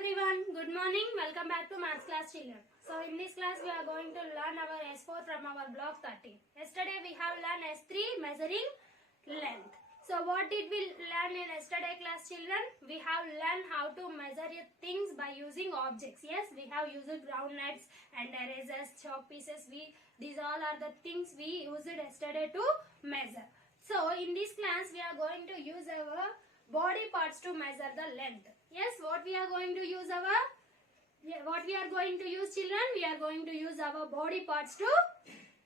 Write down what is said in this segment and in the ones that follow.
everyone, good morning. Welcome back to Maths class children. So in this class we are going to learn our S4 from our block 13. Yesterday we have learned S3 measuring length. So what did we learn in yesterday class children? We have learned how to measure things by using objects. Yes, we have used ground nuts and erasers, chalk pieces. These all are the things we used yesterday to measure. So in this class we are going to use our body parts to measure the length. Yes, what we are going to use children? We are going to use our body parts to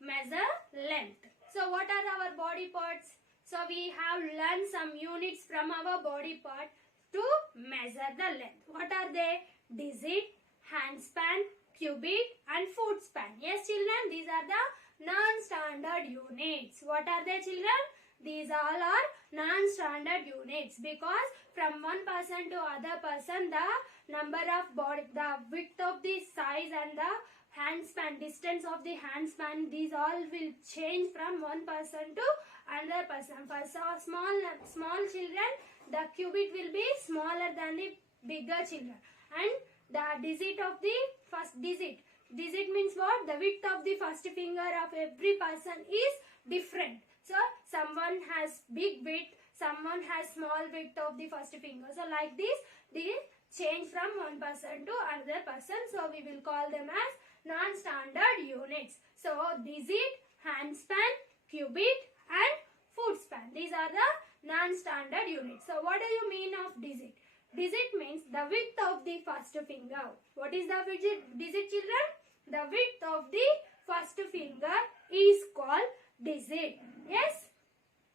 measure length. So what are our body parts? So we have learned some units from our body part to measure the length. What are they? Digit, hand span, cubit and foot span. Yes children, these are the non-standard units. What are they children? These all are non-standard units because from one person to other person the number of body, the width of the size and the hand span, distance of the hand span, these all will change from one person to another person. For small children, the cubit will be smaller than the bigger children, and the digit of the first digit means what? The width of the first finger of every person is different. So someone has big width, someone has small width of the first finger. So like this, they change from one person to another person. So we will call them as non-standard units. So digit, hand span, cubit and foot span. These are the non-standard units. So what do you mean of digit? Digit means the width of the first finger. What is the digit children? The width of the first finger is called digit. Yes.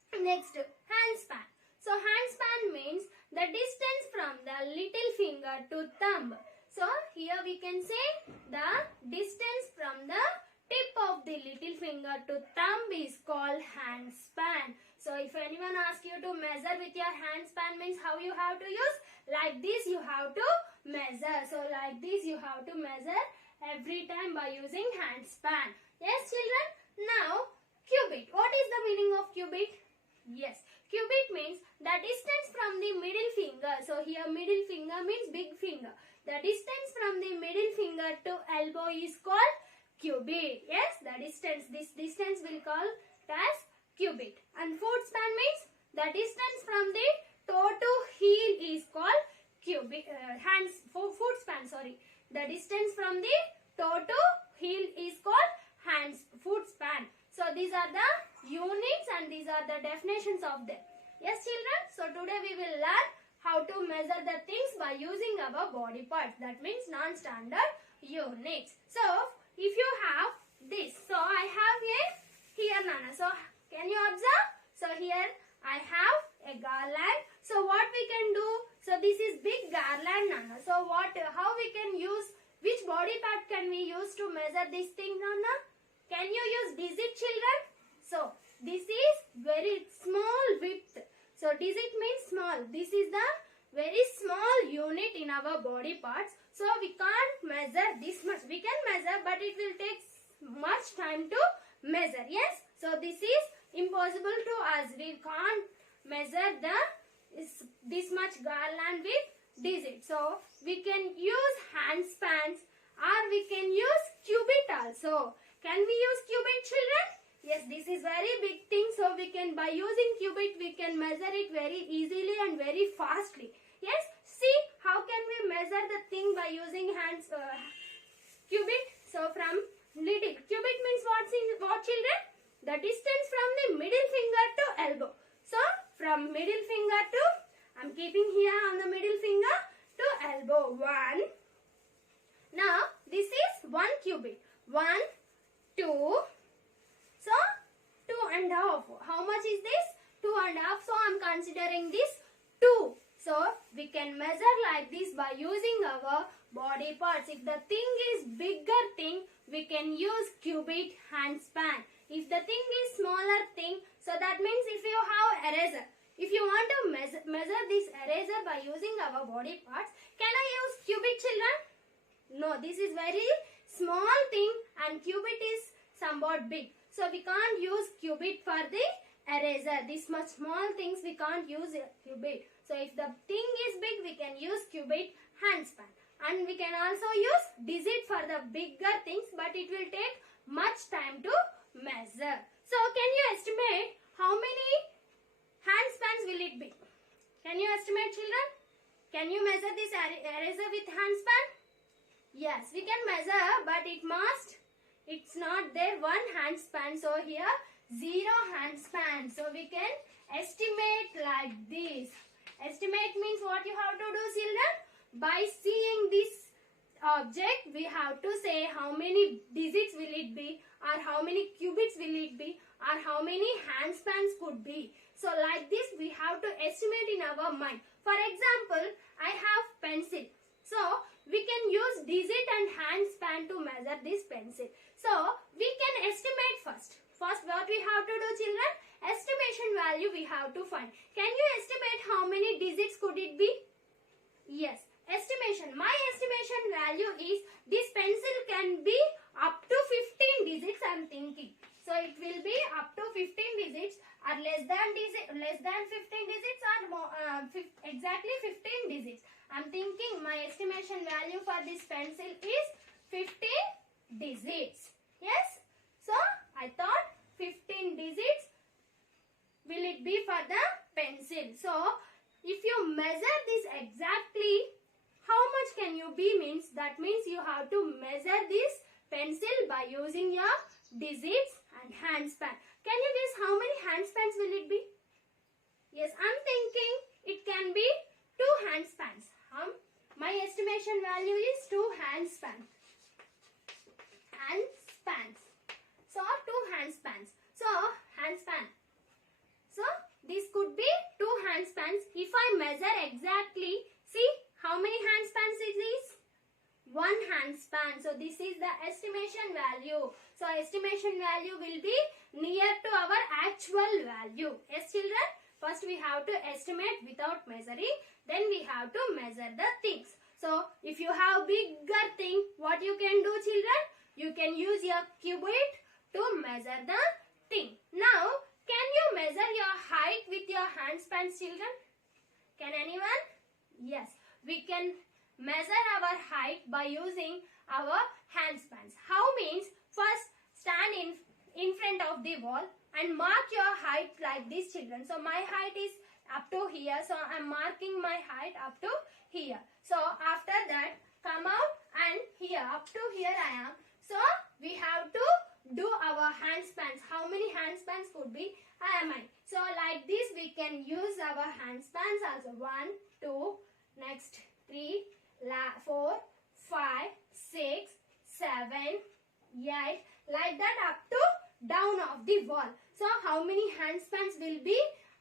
Next, hand span. So hand span means the distance from the little finger to thumb. So here we can say the distance from the tip of the little finger to thumb is called hand span. So if anyone asks you to measure with your hand span, means how you have to use? Like this you have to measure. So like this you have to measure every time by using hand span. Yes children. Now cubit. What is the meaning of cubit? Yes, cubit means the distance from the middle finger. So here middle finger means big finger. The distance from the middle finger to elbow is called cubit. Yes, the distance. This distance will call as cubit. And foot span means the distance from the toe to heel is called cubit. Foot span. Sorry, the distance from the toe to heel is called foot span. So these are the units and these are the definitions of them. Yes children, so today we will learn how to measure the things by using our body parts. That means non-standard units. So if you have this, so I have here Nana. So can you observe? So here I have a garland. So what we can do? So this is big garland Nana. So how we can use, which body part can we use to measure this thing Nana? Can you use digit children? So this is very small width. So digit means small. This is the very small unit in our body parts. So we can't measure this much. We can measure but it will take much time to measure. Yes. So this is impossible to us. We can't measure this much garland with digit. So we can use hand spans or we can use cubit also. Can we use cubit children? Yes, this is very big thing. So we can, by using cubit, we can measure it very easily and very fastly. Yes, see how can we measure the thing by using cubit? So from little, cubit means what children? The distance from the middle finger to elbow. So from middle finger to, I am keeping here on the middle finger to elbow. 1. Now this is 1 cubit. 1, 2, so 2.5. How much is this? 2.5. So I am considering this 2. So we can measure like this by using our body parts. If the thing is bigger thing, we can use cubit, hand span. If the thing is smaller thing, so that means if you have eraser, if you want to measure this eraser by using our body parts, can I use cubit children? No, this is very small thing and cubit is somewhat big. So we can't use cubit for the eraser. This much small things we can't use cubit. So if the thing is big, we can use cubit, hand span. and we can also use digit for the bigger things, but it will take much time to measure. So can you estimate how many handspans will it be? Can you estimate, children? Can you measure this eraser with handspan? Yes, we can measure, but it's not there one handspan. So here 0 handspan. So we can estimate like this. Estimate means what you have to do, children? By seeing this object, we have to say how many digits will it be, or how many cubits will it be, or how many handspans could be. So like this we have to estimate in our mind. For example, I have pencil. So we can use digit and handspan to measure this pencil. So we can estimate first. First what we have to do, children? Estimation value we have to find. Can you estimate how many digits could it be? Yes. Estimation. My estimation value is this pencil can be up to 15 digits, I am thinking. So it will be up to 15 digits, or less than 15 digits, or more, exactly 15 digits. I am thinking my estimation value for this pencil is 15 digits. Yes. So I thought 15 digits will it be for the pencil. So if you measure this exactly, how much can you be means, that means you have to measure this pencil by using your digits and handspan. Can you guess how many handspans will it be? Yes, I am thinking it can be 2 handspans. My estimation value is 2 handspans. So 2 handspans. So handspan. So this could be 2 handspans. If I measure exactly, see how many handspans is this? 1 handspan. So this is the estimation value. So estimation value will be near to our actual value. Yes, children? First we have to estimate without measuring. Then we have to measure the things. So if you have bigger thing, what you can do, children? You can use your cubit to measure the thing. Now, can you measure your height with your handspans, children? Can anyone? Yes. We can measure our height by using our handspans. How means? First, stand in front of the wall and mark your height like this, children. So my height is up to here. So I am marking my height up to here. So after that, come out and here, up to here I am. So we have to do our handspans. How many handspans could be? So like this we can use our handspans also. 1, 2, next 3, 4, 5, 6, 7, 8, like that up to down of the wall. So how many handspans will be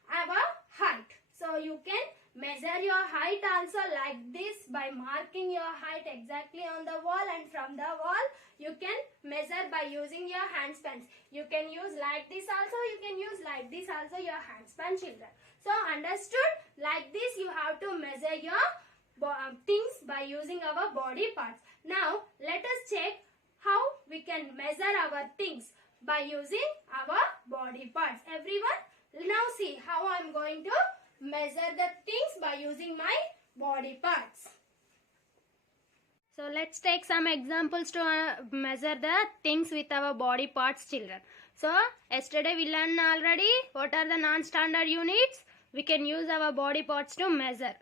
our height? So you can measure your height also like this by marking your height exactly on the wall, and from the wall you can measure by using your handspans. You can use like this also, you can use like this also your handspan, children. So understood? Like this you have to measure your things by using our body parts. Now let us check how we can measure our things by using our body parts. Everyone, now see how I am going to measure the things by using my body parts. So let's take some examples to measure the things with our body parts, children. So yesterday we learned already what are the non-standard units. We can use our body parts to measure: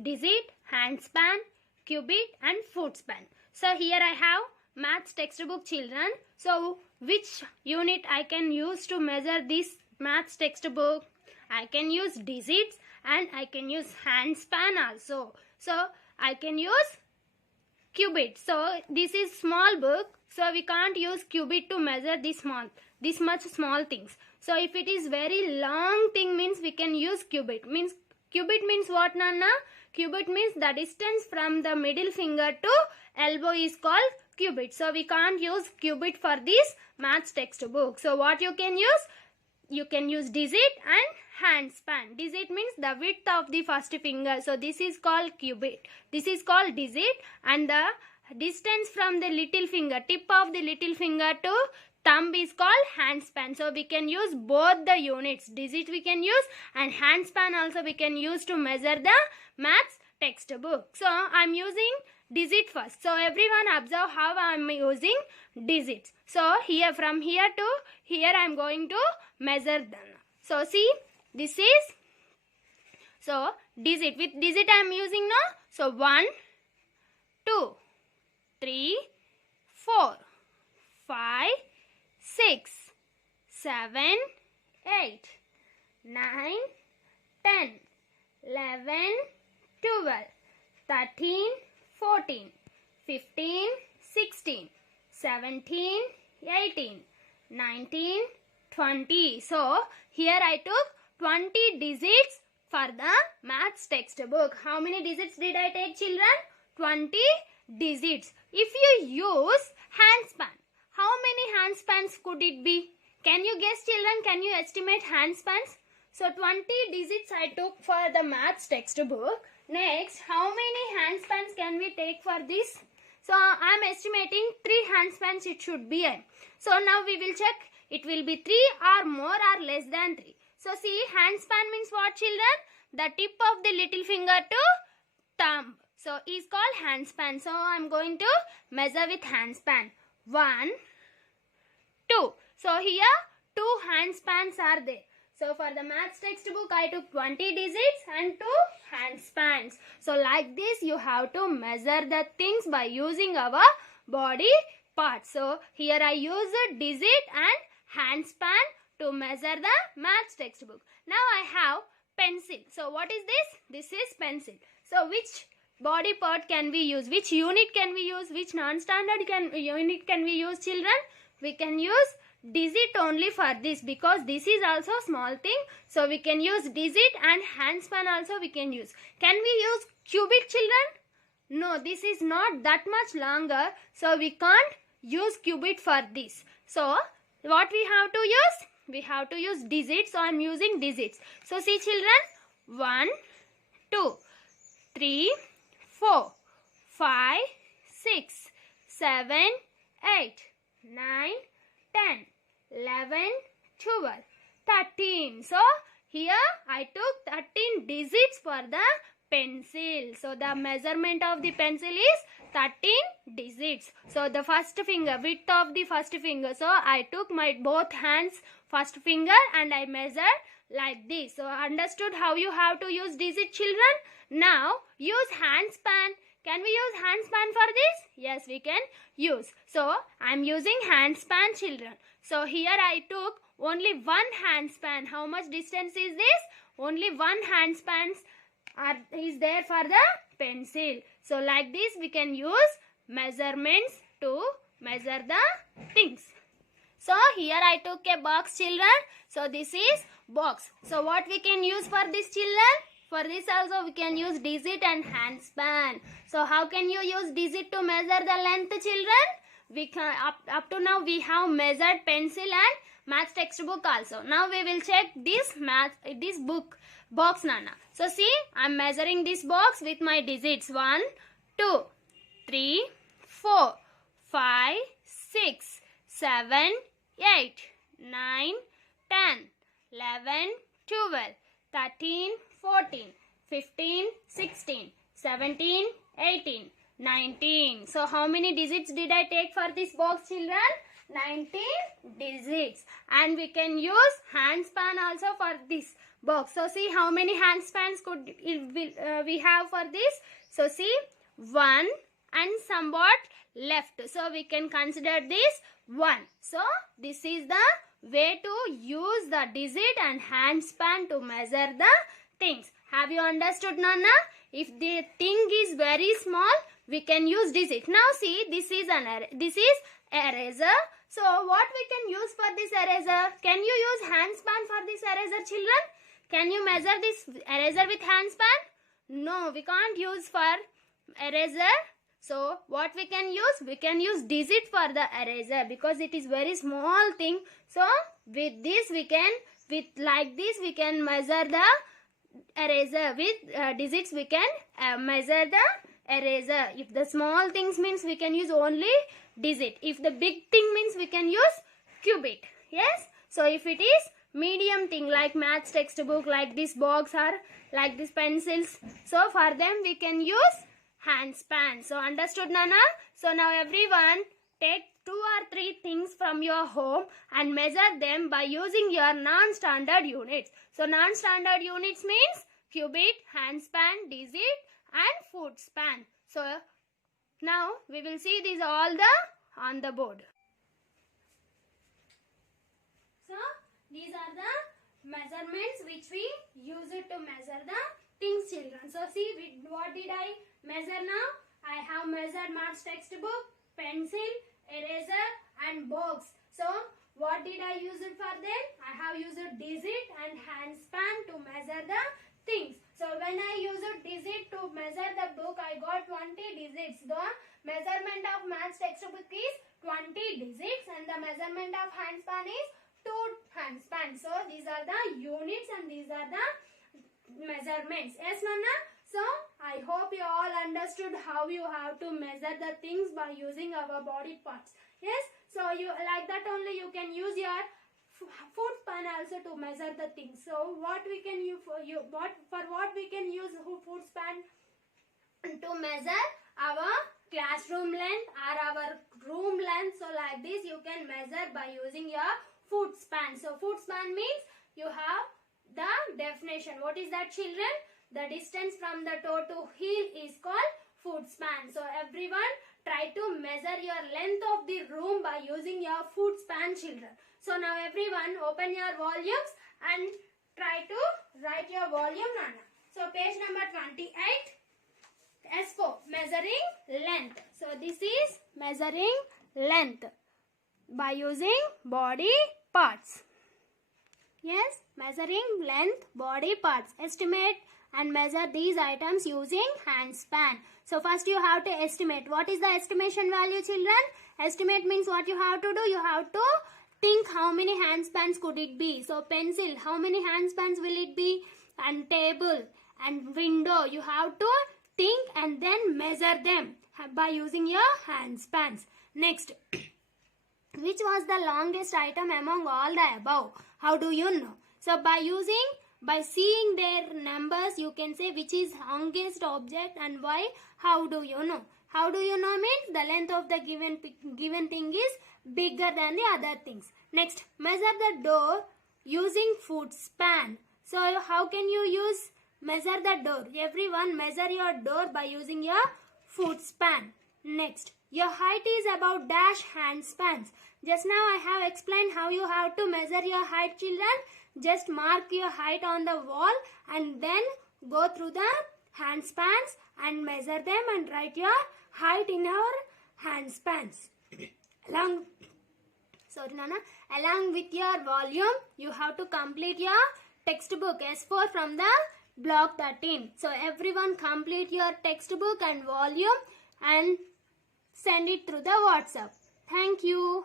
digit, handspan, cubit and footspan. So here I have maths textbook, children. So which unit I can use to measure this maths textbook? I can use digits and I can use handspan also. So I can use cubit. So this is small book. So we can't use cubit to measure this much small things. So if it is very long thing means we can use cubit. Cubit means what, Nana? Cubit means the distance from the middle finger to elbow is called cubit. So we can't use cubit for this maths textbook. So what you can use? You can use digit and handspan. Digit means the width of the first finger. So this is called cubit. This is called digit, and the distance from the little finger, tip of the little finger to thumb is called handspan. So we can use both the units. Digit we can use and handspan also we can use to measure the maths textbook. So I am using digit first. So everyone observe how I am using digits. So here, from here to here, I am going to measure them. So see, this is, so digit, with digit I am using now. So 1, 2, 3, 4, 5, 6, 7, 8, 9, 10, 11, 12, 13, 14, 15, 16, 17, 18, 19, 20. So here I took 20 digits for the maths textbook. How many digits did I take, children? 20 digits. If you use handspan, how many handspans could it be? Can you guess, children? Can you estimate handspans? So 20 digits I took for the maths textbook. Next, how many handspans can we take for this? So I am estimating 3 handspans it should be. So now we will check. It will be 3 or more or less than 3. So see, handspan means what, children? The tip of the little finger to thumb. So is called handspan. So I am going to measure with handspan. 1, 2. So here 2 handspans are there. So for the maths textbook I took 20 digits and 2 handspans. So like this you have to measure the things by using our body parts. So here I use a digit and handspan to measure the maths textbook. Now I have pencil. So what is this? This is pencil. So which body part can we use? Which unit can we use? Which non-standard unit can we use, children? We can use digit only for this, because this is also small thing. So we can use digit, and handspan also we can use. Can we use cubic, children? No, this is not that much longer. So we can't use cubit for this. So what we have to use? We have to use digits. So I am using digits. So see, children, 1, 2, 3, 4, 5, 6, 7, 8, 9, 10, 11, 12, 13. So here I took 13 digits for the pencil. So the measurement of the pencil is 13 digits. So the first finger, width of the first finger. So I took my both hands first finger and I measured like this. So understood how you have to use digit, children? Now use handspan. Can we use handspan for this? Yes, we can use. So I am using handspan, children. So here I took only one handspan. How much distance is this? Only one handspan is there for the pencil. So like this we can use measurements to measure the things. So here I took a box, children. So this is box. So what we can use for this, children? For this also we can use digit and handspan. So how can you use digit to measure the length, children? We can up to now we have measured pencil and maths textbook also. Now we will check this box, Nana. So see, I am measuring this box with my digits. 1, 2, 3, 4, 5, 6, 7, 8, 9, 10, 11, 12, 13, 14, 15, 16, 17, 18, 19. So how many digits did I take for this box, children? 19 digits. And we can use handspan also for this box. So see how many handspans could we have for this. So see, 1 and somewhat left. So we can consider this 1. So this is the way to use the digit and handspan to measure the things. Have you understood, Nana? If the thing is very small, we can use digit. Now see, this is eraser. So what we can use for this eraser? Can you use handspan for this eraser, children? Can you measure this eraser with handspan? No, we can't use for eraser. So what we can use? We can use digit for the eraser because it is very small thing. So with this we can, like this we can measure the eraser. With digits we can measure the eraser. If the small things means we can use only digit. If the big thing means we can use cubit. Yes. So if it is medium thing like maths textbook, like this box or like this pencils. So for them we can use hand span. So understood, Nana? So now everyone take 2 or 3 things from your home and measure them by using your non-standard units. So non-standard units means cubit, hand span, digit and foot span. So now we will see these all on the board. So these are the measurements which we use it to measure the things, children. So see, what did I measure now? I have measured maths textbook, pencil, eraser and box. So what did I use it for then? I have used a digit and hand span to measure the things. So when I use a digit to measure the book, I got 20 digits. The measurement of maths textbook is 20 digits and the measurement of hand span is 2 hand span. So these are the units and these are the measurements. Yes, Nana? So I hope you all understood how you have to measure the things by using our body parts. Yes? So you like that only you can use your foot span also to measure the things. So what we can use what we can use foot span to measure our classroom length or our room length. So like this you can measure by using your foot span. So foot span means you have the definition. What is that, children? The distance from the toe to heel is called foot span. So everyone try to measure your length of the room by using your foot span, children. So now everyone open your volumes and try to write your volume, Nana. So page number 28. S4, measuring length. So this is measuring length by using body parts. Yes, measuring length, body parts. Estimate and measure these items using hand span. So first you have to estimate. What is the estimation value, children? Estimate means what you have to do? You have to think how many hand spans could it be. So pencil, how many hand spans will it be? And table and window. You have to think and then measure them by using your hand spans. Next, which was the longest item among all the above? How do you know? So by seeing their numbers, you can say which is longest object and why. How do you know? How do you know means the length of the given thing is bigger than the other things. Next, measure the door using foot span. So how can you measure the door? Everyone measure your door by using your foot span. Next, your height is about dash hand spans. Just now I have explained how you have to measure your height, children. Just mark your height on the wall and then go through the hand spans and measure them and write your height in our hand spans. Along with your volume, you have to complete your textbook S4 from the block 13. So everyone complete your textbook and volume and send it through the WhatsApp. Thank you.